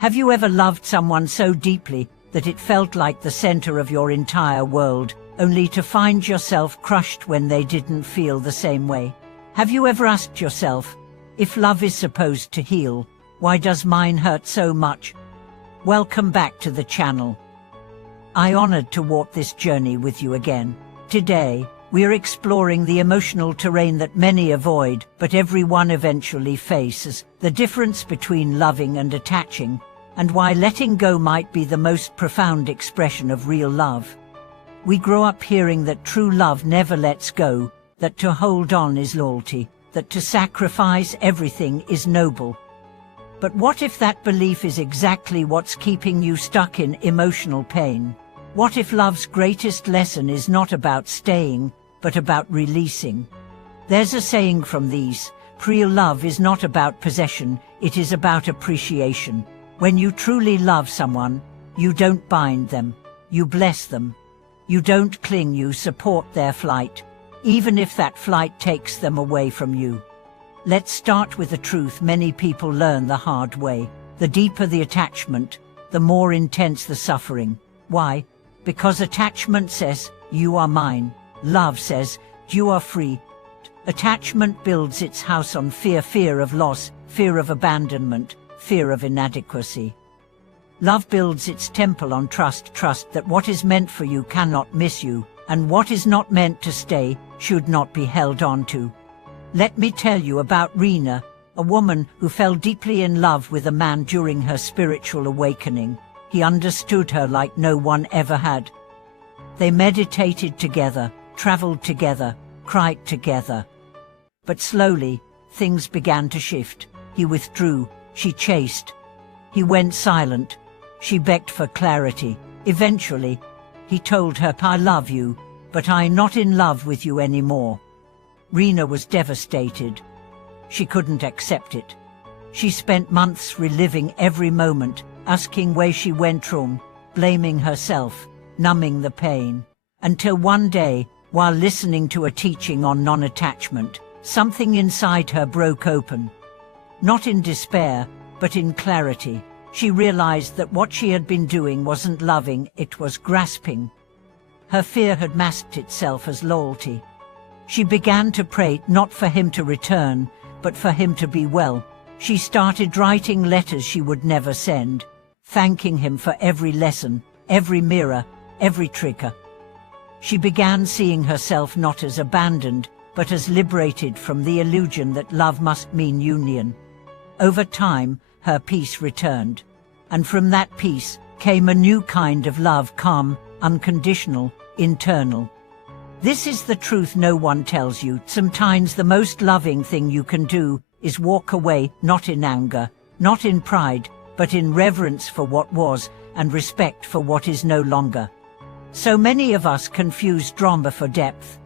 Have you ever loved someone so deeply that it felt like the center of your entire world, only to find yourself crushed when they didn't feel the same way? Have you ever asked yourself, if love is supposed to heal, why does mine hurt so much? Welcome back to the channel. I'm honored to walk this journey with you again. Today, we're exploring the emotional terrain that many avoid, but everyone eventually faces, the difference between loving and attaching, and why letting go might be the most profound expression of real love. We grow up hearing that true love never lets go, that to hold on is loyalty, that to sacrifice everything is noble. But what if that belief is exactly what's keeping you stuck in emotional pain? What if love's greatest lesson is not about staying, but about releasing? There's a saying from these: real love is not about possession, it is about appreciation. When you truly love someone, you don't bind them, you bless them. You don't cling, you support their flight, even if that flight takes them away from you. Let's start with the truth many people learn the hard way. The deeper the attachment, the more intense the suffering. Why? Because attachment says, you are mine. Love says, you are free. Attachment builds its house on fear, fear of loss, fear of abandonment, fear of inadequacy. Love builds its temple on trust, trust that what is meant for you cannot miss you, and what is not meant to stay should not be held on to. Let me tell you about Rena, a woman who fell deeply in love with a man during her spiritual awakening. He understood her like no one ever had. They meditated together, traveled together, cried together. But slowly, things began to shift. He withdrew, she chased. He went silent. She begged for clarity. Eventually, he told her, I love you, but I'm not in love with you anymore. Rena was devastated. She couldn't accept it. She spent months reliving every moment, asking where she went wrong, blaming herself, numbing the pain. Until one day, while listening to a teaching on non-attachment, something inside her broke open. Not in despair, but in clarity. She realized that what she had been doing wasn't loving, it was grasping. Her fear had masked itself as loyalty. She began to pray not for him to return, but for him to be well. She started writing letters she would never send, thanking him for every lesson, every mirror, every trigger. She began seeing herself not as abandoned, but as liberated from the illusion that love must mean union. Over time, her peace returned. And from that peace came a new kind of love, calm, unconditional, internal. This is the truth no one tells you. Sometimes the most loving thing you can do is walk away, not in anger, not in pride, but in reverence for what was and respect for what is no longer. So many of us confuse drama for depth.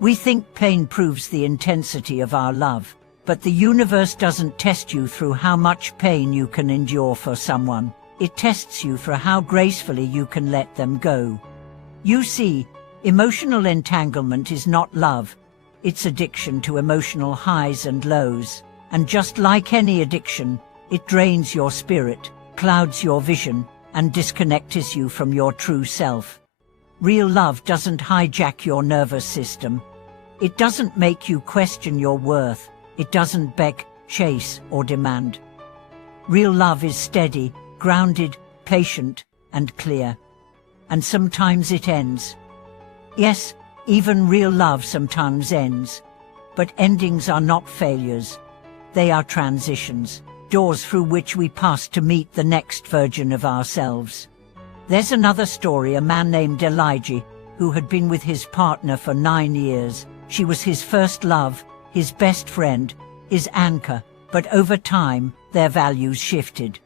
We think pain proves the intensity of our love, but the universe doesn't test you through how much pain you can endure for someone. It tests you for how gracefully you can let them go. You see, emotional entanglement is not love. It's addiction to emotional highs and lows. And just like any addiction, it drains your spirit, clouds your vision, and disconnects you from your true self. Real love doesn't hijack your nervous system. It doesn't make you question your worth. It doesn't beg, chase, or demand. Real love is steady, grounded, patient, and clear. And sometimes it ends. Yes, even real love sometimes ends. But endings are not failures. They are transitions, doors through which we pass to meet the next version of ourselves. There's another story, a man named Elijah, who had been with his partner for 9 years. She was his first love, his best friend, his anchor, but over time, their values shifted.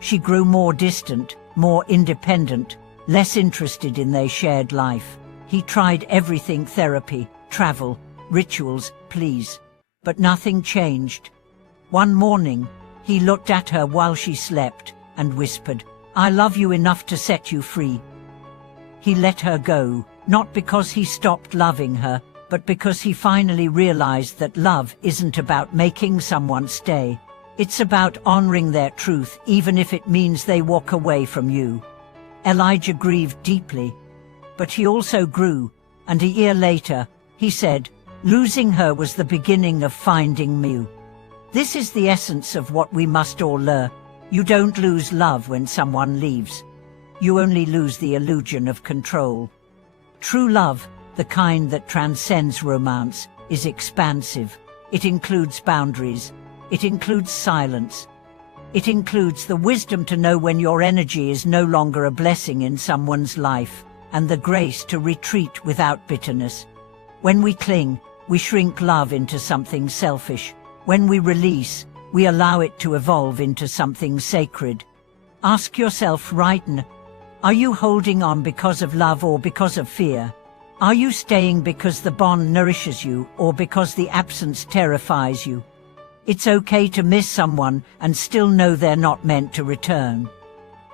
She grew more distant, more independent, less interested in their shared life. He tried everything: therapy, travel, rituals, please. But nothing changed. One morning, he looked at her while she slept and whispered, "I love you enough to set you free." He let her go, not because he stopped loving her, but because he finally realized that love isn't about making someone stay. It's about honoring their truth even if it means they walk away from you. Elijah grieved deeply, but he also grew, and a year later, he said, "Losing her was the beginning of finding me." This is the essence of what we must all learn. You don't lose love when someone leaves. You only lose the illusion of control. True love, the kind that transcends romance, is expansive. It includes boundaries. It includes silence. It includes the wisdom to know when your energy is no longer a blessing in someone's life, and the grace to retreat without bitterness. When we cling, we shrink love into something selfish. When we release, we allow it to evolve into something sacred. Ask yourself right now, are you holding on because of love or because of fear? Are you staying because the bond nourishes you or because the absence terrifies you? It's okay to miss someone and still know they're not meant to return.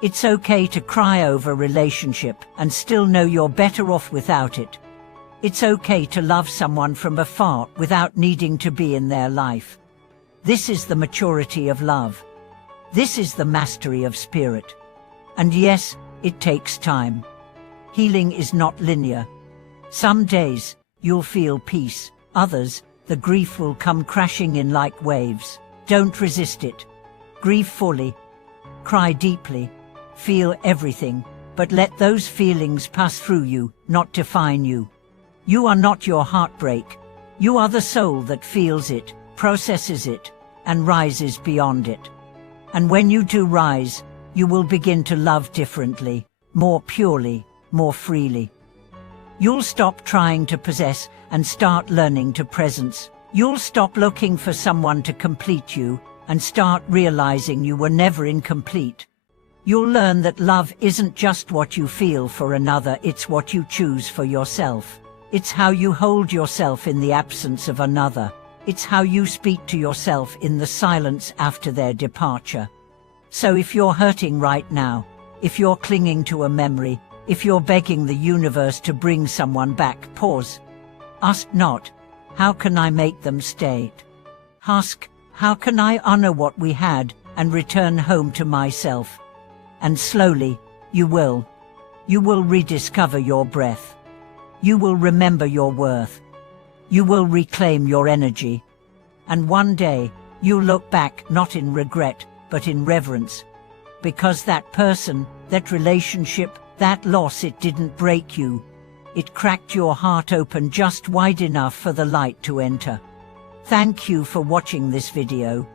It's okay to cry over a relationship and still know you're better off without it. It's okay to love someone from afar without needing to be in their life. This is the maturity of love. This is the mastery of spirit. And yes, it takes time. Healing is not linear. Some days, you'll feel peace. Others, the grief will come crashing in like waves. Don't resist it. Grieve fully. Cry deeply. Feel everything, but let those feelings pass through you, not define you. You are not your heartbreak. You are the soul that feels it, processes it, and rises beyond it. And when you do rise, you will begin to love differently, more purely, more freely. You'll stop trying to possess and start learning to presence. You'll stop looking for someone to complete you and start realizing you were never incomplete. You'll learn that love isn't just what you feel for another, it's what you choose for yourself. It's how you hold yourself in the absence of another. It's how you speak to yourself in the silence after their departure. So if you're hurting right now, if you're clinging to a memory, if you're begging the universe to bring someone back, pause. Ask not, how can I make them stay? Ask, how can I honor what we had and return home to myself? And slowly, you will rediscover your breath. You will remember your worth. You will reclaim your energy. And one day, you'll look back not in regret, but in reverence. Because that person, that relationship, that loss, it didn't break you. It cracked your heart open just wide enough for the light to enter. Thank you for watching this video.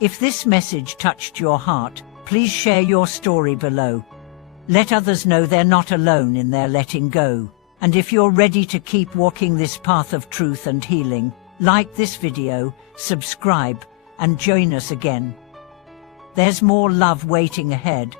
If this message touched your heart, please share your story below. Let others know they're not alone in their letting go. And if you're ready to keep walking this path of truth and healing, like this video, subscribe, and join us again. There's more love waiting ahead.